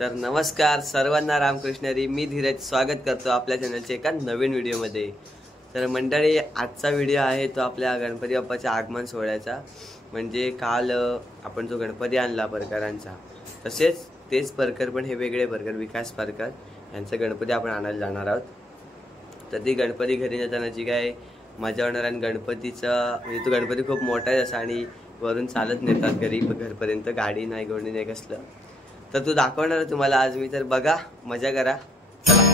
तर नमस्कार सर्वांना, रामकृष्ण हरी. मी धीरज स्वागत करतो आपल्या चॅनलचे एका नवीन व्हिडिओमध्ये. तर मंडळी, आजचा व्हिडिओ आहे तो आपल्या गणपती बाप्पाच्या आगमन सोहळ्याचा. म्हणजे काल आपण जो गणपती आणला परकरांचा, तसेच तेच परकर पण हे वेगळे परकर, विकास परकर यांचा गणपती आपण आणायला जाणार आहोत. तर ती गणपती घरी जाताना जी काय मजा होणार, आणि गणपतीचा म्हणजे तो गणपती खूप मोठा आहे असा, आणि वरून चालत नेतात घरी घरपर्यंत, गाडी नाही गोडी नाही कसलं. तर तू दाखवणार तुम्हाला आज मी. तर बघा, मजा करा. चला.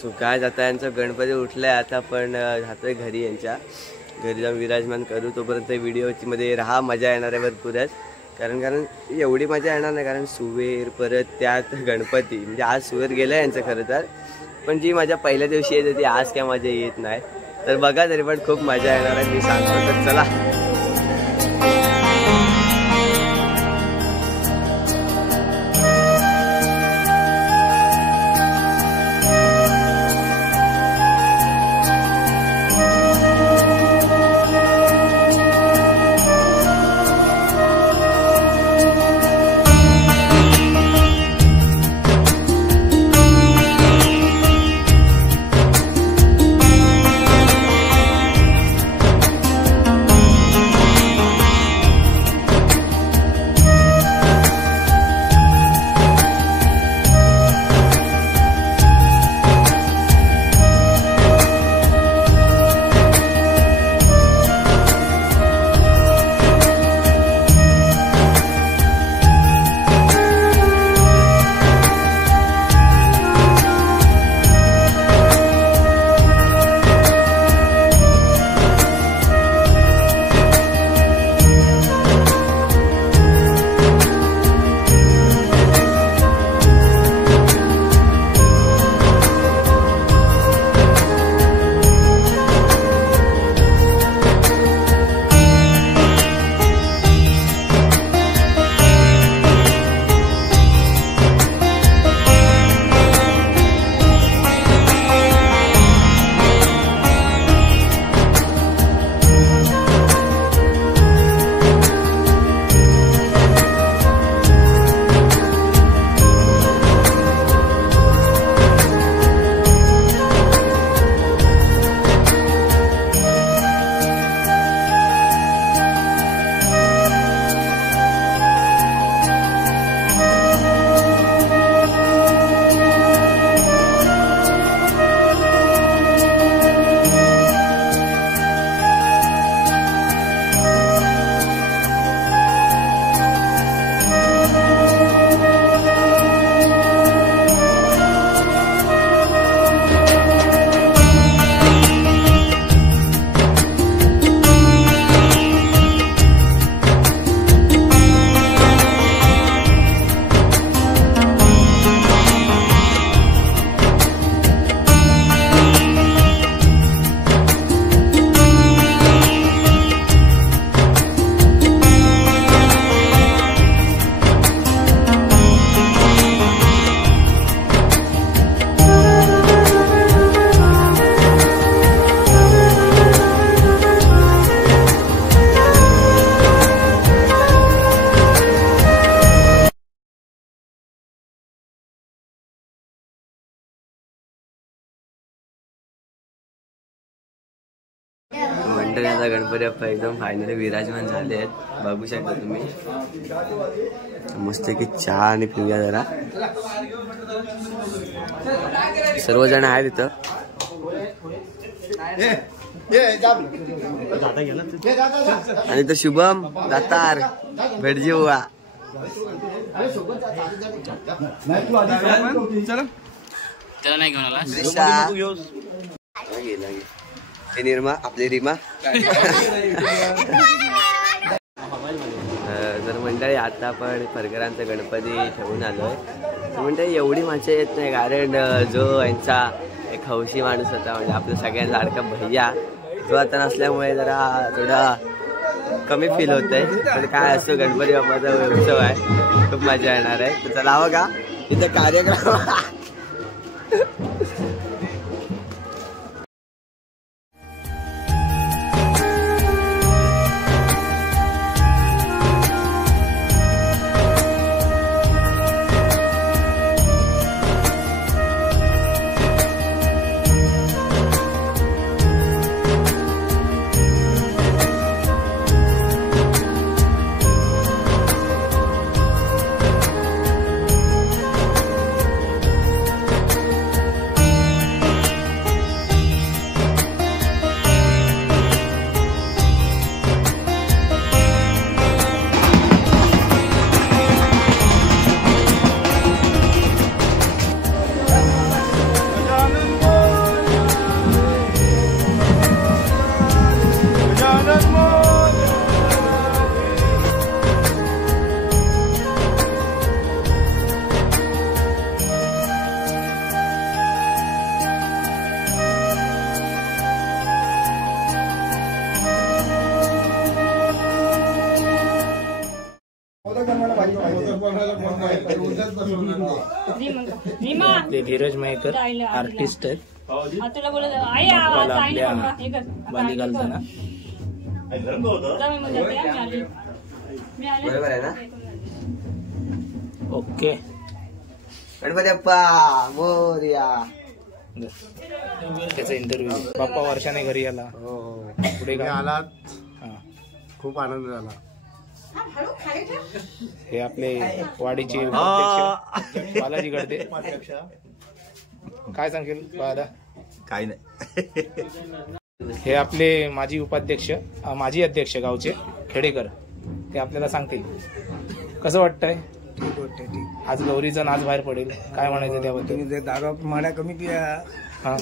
सो काय जाता, यांचा गणपती उठलाय आता, पण जातोय घरी. यांच्या घरी जाऊन विराजमान करू. तोपर्यंत व्हिडिओमध्ये राहा, मजा येणार आहे भरपूरच. कारण एवढी मजा येणार नाही, कारण सुवेर परत त्यात गणपती. म्हणजे आज सुवेर गेला यांचं खरं तर, पण जी मजा पहिल्या दिवशी येते ती आज काय मजा येत नाही. तर बघा, तरी पण खूप मजा येणार आहे मी सांगतो. तर चला. मंडळी, आता गणपती बाप्पा एकदम फायनली विराजमान झाले आहेत. बघू शकता तुम्ही. मस्त की चहा आणि पिऊया जरा. सर्वजण आहेत इथं. आणि तो शुभम दातार भेटजी हुआ. त्याला नाही घेऊन आला. निर्मा आपली रीमा मंडळी आता आपण फरकरांचा गणपती ठेवून आलोय. मंडळी एवढी मजा येत नाही कारण जो यांचा एक हौशी माणूस होता म्हणजे आपल्या सगळ्यांना लाडका भैया तो आता नसल्यामुळे जरा थोडा कमी फील होतंय. पण काय असतो गणपती बाप्पाचा उत्सव आहे, खूप मजा येणार आहे. तर चला हवं का इथे कार्यक्रम. ते धीरज मयेकर आर्टिस्ट आहेत. बाली घालताना बरोबर आहे ना. ओके गणपती बाप्पा मोरया. त्याचा इंटरव्ह्यू. बाप्पा वर्षाने घरी आला. पुढे आलात. खूप आनंद झाला. हे आपले वाडीचे उपाध्यक्ष बालाजी गडदे. काय सांगेल बाला? काही नाही. हे आपले माजी उपाध्यक्ष माजी अध्यक्ष गावचे खेडेकर. ते आपल्याला सांगतील कसं वाटतंय. आज गौरीचा नाच बाहेर पडेल, काय म्हणायचं त्याबद्दल? दारू माड्या कमी पिया. हा